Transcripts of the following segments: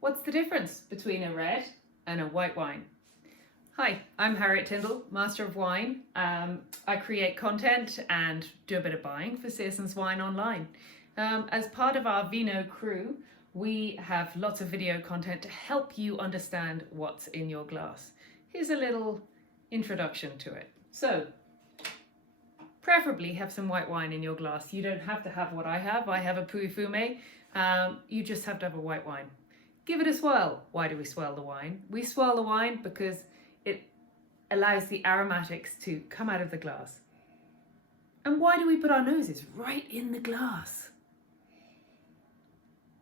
What's the difference between a red and a white wine? Hi, I'm Harriet Tindal, Master of Wine. I create content and do a bit of buying for Searson's Wine online. As part of our Vino Cru, we have lots of video content to help you understand what's in your glass. Here's a little introduction to it. So, preferably have some white wine in your glass. You don't have to have what I have. I have a Puy Fumé. You just have to have a white wine. Give it a swirl. Why do we swirl the wine? We swirl the wine because it allows the aromatics to come out of the glass. And why do we put our noses right in the glass?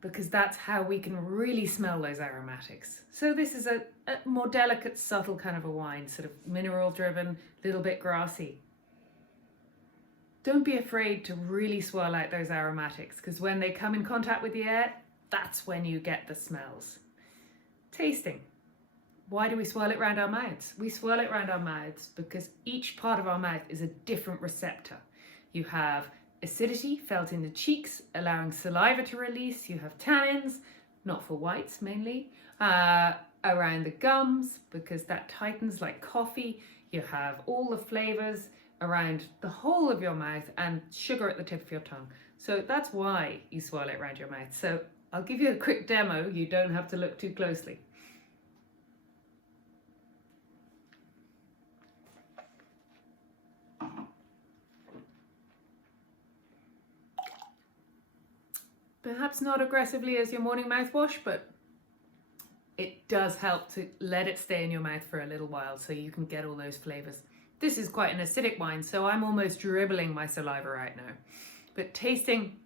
Because that's how we can really smell those aromatics. So this is a more delicate, subtle kind of a wine, sort of mineral driven, a little bit grassy. Don't be afraid to really swirl out those aromatics, because when they come in contact with the air, that's when you get the smells. Tasting. Why do we swirl it around our mouths? We swirl it around our mouths because each part of our mouth is a different receptor. You have acidity felt in the cheeks, allowing saliva to release. You have tannins, not for whites mainly, around the gums because that tightens like coffee. You have all the flavours around the whole of your mouth and sugar at the tip of your tongue. So that's why you swirl it around your mouth. So I'll give you a quick demo. You don't have to look too closely. Perhaps not aggressively as your morning mouthwash, but it does help to let it stay in your mouth for a little while so you can get all those flavours. This is quite an acidic wine, so I'm almost dribbling my saliva right now. But tasting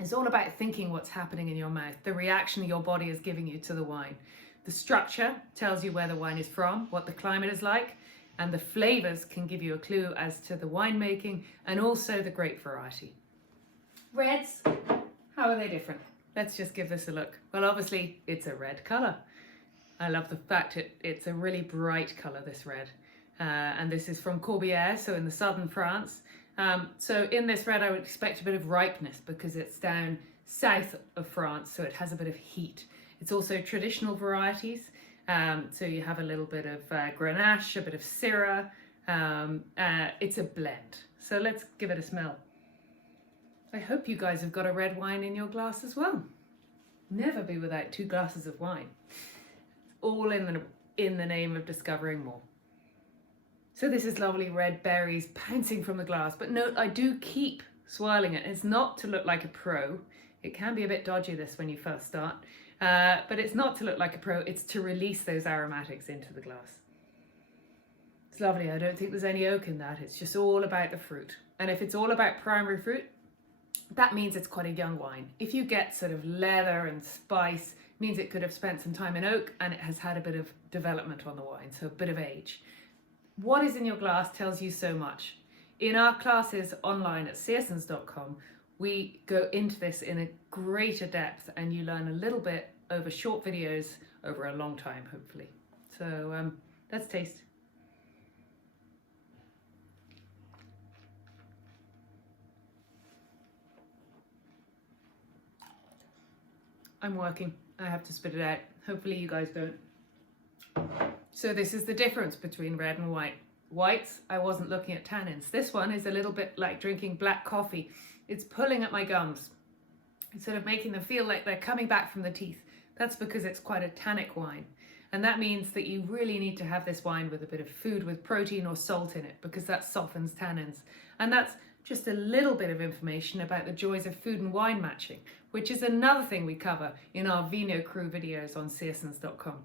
is all about thinking what's happening in your mouth, the reaction your body is giving you to the wine. The structure tells you where the wine is from, what the climate is like, and the flavours can give you a clue as to the winemaking and also the grape variety. Reds, how are they different? Let's just give this a look. Well, obviously it's a red colour. I love the fact it's a really bright colour, this red. And this is from Corbière, so in the southern France. So in this red I would expect a bit of ripeness because it's down south of France, so it has a bit of heat. It's also traditional varieties, so you have a little bit of Grenache, a bit of Syrah. It's a blend. So let's give it a smell. I hope you guys have got a red wine in your glass as well. Never be without 2 glasses of wine. All in the name of discovering more. So this is lovely red berries pouncing from the glass, but note I do keep swirling it. It's not to look like a pro. It can be a bit dodgy this when you first start, but it's not to look like a pro, it's to release those aromatics into the glass. It's lovely, I don't think there's any oak in that, it's just all about the fruit. And if it's all about primary fruit, that means it's quite a young wine. If you get sort of leather and spice, it means it could have spent some time in oak and it has had a bit of development on the wine, so a bit of age. What is in your glass tells you so much. In our classes online at searsons.com, we go into this in a greater depth and you learn a little bit over short videos over a long time, hopefully. So let's taste. I'm working, I have to spit it out. Hopefully you guys don't. So this is the difference between red and white. Whites, I wasn't looking at tannins. This one is a little bit like drinking black coffee. It's pulling at my gums. It's sort of making them feel like they're coming back from the teeth. That's because it's quite a tannic wine. And that means that you really need to have this wine with a bit of food with protein or salt in it because that softens tannins. And that's just a little bit of information about the joys of food and wine matching, which is another thing we cover in our Vino Cru videos on searsons.com.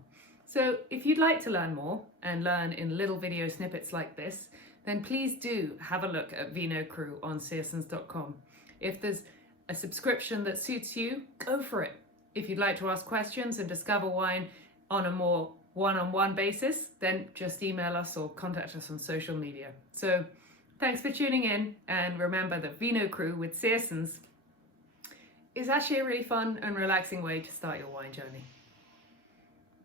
So if you'd like to learn more and learn in little video snippets like this, then please do have a look at Vino Cru on searsons.com. If there's a subscription that suits you, go for it. If you'd like to ask questions and discover wine on a more one-on-one basis, then just email us or contact us on social media. So thanks for tuning in, and remember that Vino Cru with Searsons is actually a really fun and relaxing way to start your wine journey.